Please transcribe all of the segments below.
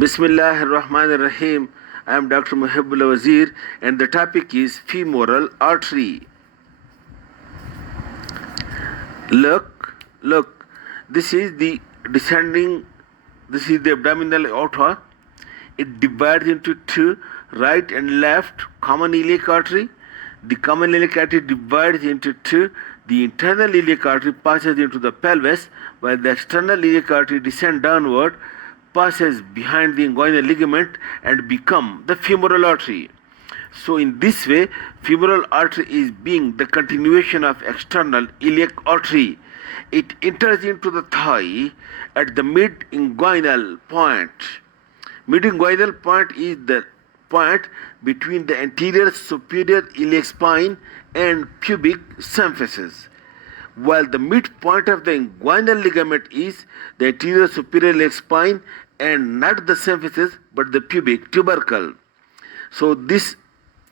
Bismillah ar-Rahman ar-Rahim. I am Dr. Mohibullah Wazir and the topic is Femoral Artery. Look, this is the abdominal aorta. It divides into two, right and left, common iliac artery. The common iliac artery divides into two. The internal iliac artery passes into the pelvis, while the external iliac artery descends downward, passes behind the inguinal ligament and become the femoral artery. So in this way, femoral artery is being the continuation of external iliac artery. It enters into the thigh at the mid-inguinal point. Mid-inguinal point is the point between the anterior superior iliac spine and pubic symphysis, while the midpoint of the inguinal ligament is the anterior superior iliac spine and not the symphysis but the pubic tubercle. So this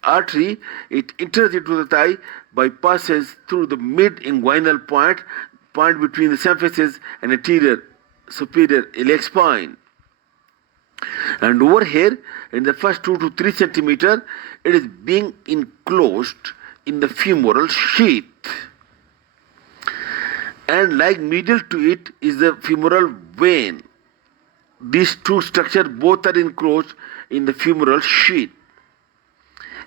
artery, it enters into the thigh by passes through the mid-inguinal point between the symphysis and anterior superior iliac spine. And over here, in the first 2 to 3 centimeter, it is being enclosed in the femoral sheath. And like medial to it is the femoral vein. These two structures both are enclosed in the femoral sheath.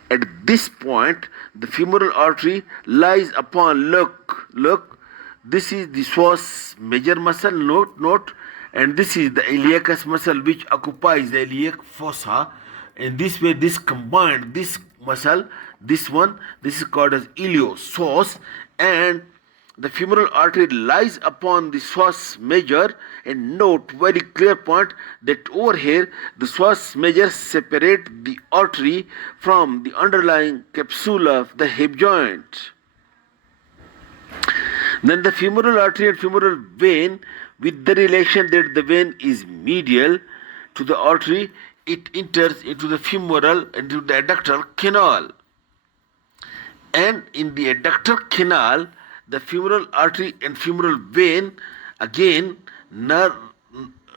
At this point, the femoral artery lies upon, look, this is the psoas major muscle, note, and this is the iliacus muscle which occupies the iliac fossa. In this way, this combined, this muscle, this is called as iliopsoas, and the femoral artery lies upon the psoas major. And note very clear point that over here the psoas major separate the artery from the underlying capsule of the hip joint. Then the femoral artery and femoral vein, with the relation that the vein is medial to the artery, it enters into the adductor canal. And in the adductor canal, the femoral artery and femoral vein again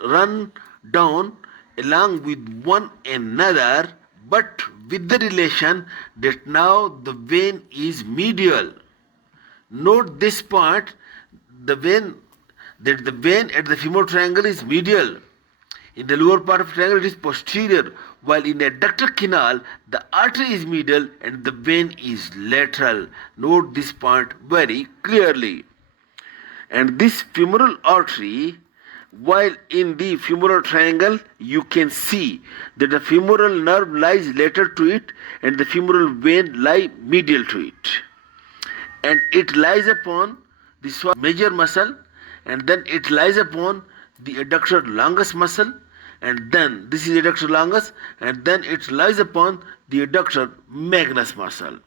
run down along with one another, but with the relation that now the vein is medial. Note this point, the vein at the femoral triangle is medial. In the lower part of the triangle it is posterior, while in the adductor canal the artery is medial and the vein is lateral. Note this point very clearly. And this femoral artery, while in the femoral triangle you can see that the femoral nerve lies lateral to it and the femoral vein lie medial to it. And it lies upon the psoas major muscle, and then it lies upon the adductor longus muscle, and then this is adductor longus, and then it lies upon the adductor magnus muscle.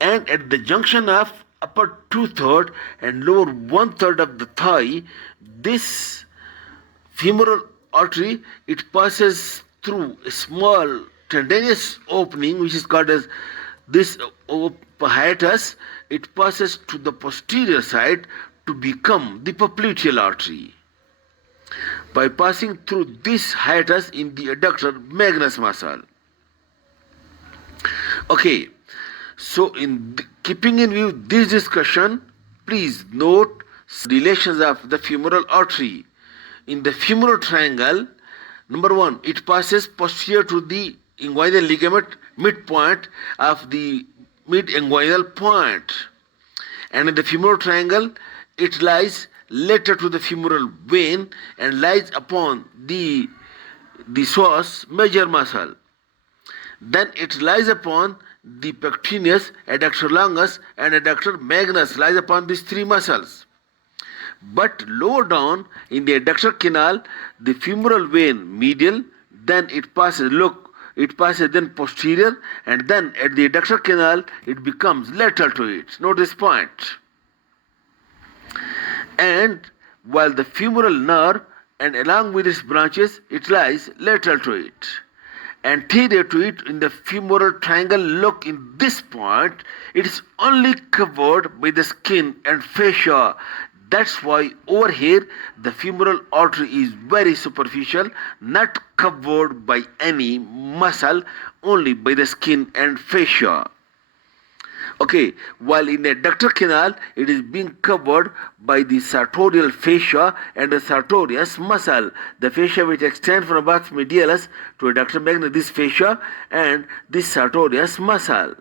And at the junction of upper 2/3 and lower 1/3 of the thigh, this femoral artery, it passes through a small tendinous opening which is called as this hiatus. It passes to the posterior side to become the popliteal artery by passing through this hiatus in the adductor magnus muscle. Okay, so keeping in view this discussion, please note relations of the femoral artery. In the femoral triangle, number 1, it passes posterior to the inguinal ligament midpoint of the mid-inguinal point. And in the femoral triangle, it lies lateral to the femoral vein and lies upon the psoas major muscle. Then it lies upon the pectineus, adductor longus, and adductor magnus, lies upon these 3 muscles. But lower down in the adductor canal, the femoral vein medial, then it passes then posterior, and then at the adductor canal it becomes lateral to it. Note this point. And while the femoral nerve and along with its branches, it lies lateral to it. Anterior to it in the femoral triangle, look in this point, it is only covered by the skin and fascia. That's why over here the femoral artery is very superficial, not covered by any muscle, only by the skin and fascia. Okay, while in a ductal canal, it is being covered by the sartorial fascia and the sartorius muscle. The fascia which extends from above medialis to a ductal magna, this fascia and this sartorius muscle.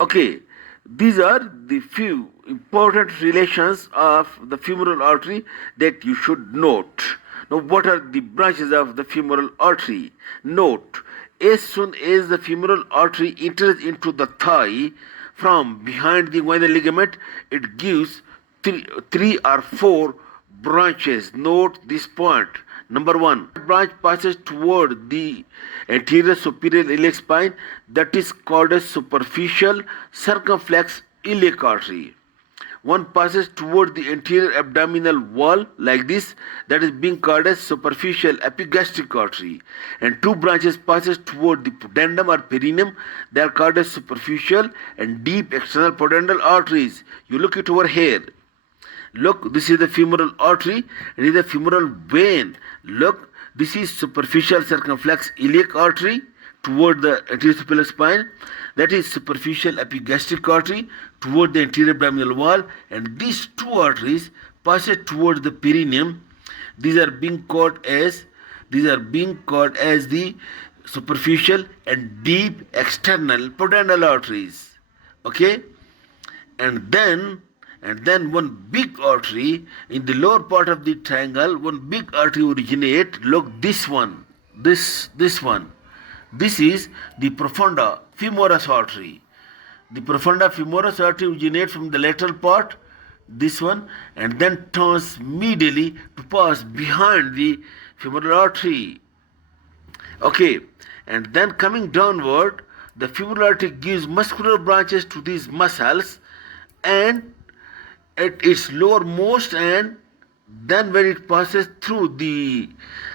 Okay, these are the few important relations of the femoral artery that you should note. Now, what are the branches of the femoral artery? Note, as soon as the femoral artery enters into the thigh from behind the inguinal ligament, it gives three or four branches. Note this point. Number one, branch passes toward the anterior superior iliac spine, that is called as superficial circumflex iliac artery. One passes toward the anterior abdominal wall like this, that is being called as superficial epigastric artery. And two branches passes toward the pudendum or perineum, they are called as superficial and deep external pudendal arteries. You look it over here. Look, this is the femoral artery and this is the femoral vein. Look, this is superficial circumflex iliac artery toward the anterior superior spine. That is superficial epigastric artery toward the anterior abdominal wall, and these two arteries pass toward the perineum. These are being called as the superficial and deep external pudendal arteries. Okay, and then one big artery in the lower part of the triangle, one big artery originate. Look, this one. This is the profunda femoris artery. The profunda femoris artery originates from the lateral part, this one, and then turns medially to pass behind the femoral artery. Okay, and then coming downward, the femoral artery gives muscular branches to these muscles, and at its lowermost, and then when it passes through the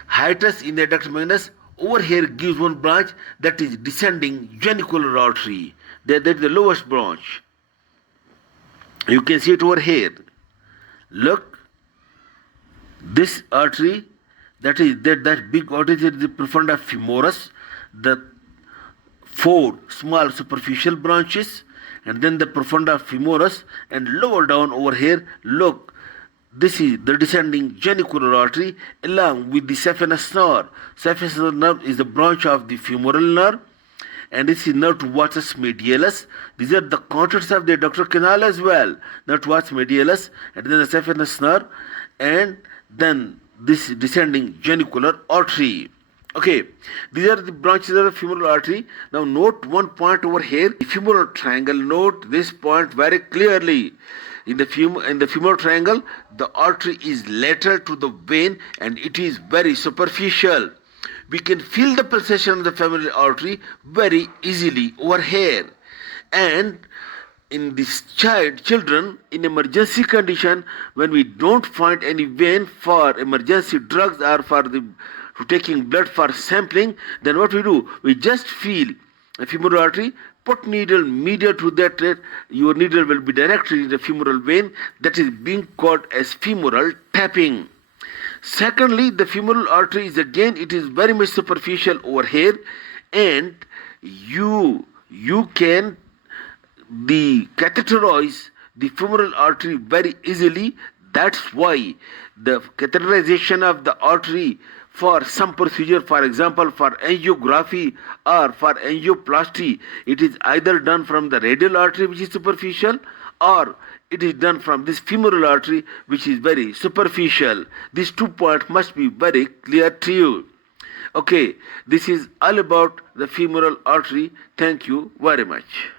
hiatus in the ductus magnus, over here gives one branch, that is descending genicular artery. That is the lowest branch. You can see it over here. Look, this artery, that big artery is the profunda femoris, the four small superficial branches, and then the profunda femoris, and lower down over here, look, this is the descending genicular artery along with the saphenous nerve. Saphenous nerve is the branch of the femoral nerve, and this is nerve towards medialis. These are the contents of the ductal canal as well. Nerve towards medialis, and then the saphenous nerve, and then this descending genicular artery. Okay, these are the branches of the femoral artery. Now note one point over here, the femoral triangle. Note this point very clearly. In the femoral triangle, the artery is lateral to the vein and it is very superficial. We can feel the pulsation of the femoral artery very easily over here. And in this children, in emergency condition, when we don't find any vein for emergency drugs or to taking blood for sampling, then what we do? We just feel a femoral artery, put needle medial to that, your needle will be directed in the femoral vein. That is being called as femoral tapping. Secondly, the femoral artery is again, it is very much superficial over here, and you can catheterize the femoral artery very easily. That's why the catheterization of the artery for some procedure, for example for angiography or for angioplasty, it is either done from the radial artery which is superficial, or it is done from this femoral artery which is very superficial. These 2 points must be very clear to you. Okay, this is all about the femoral artery. Thank you very much.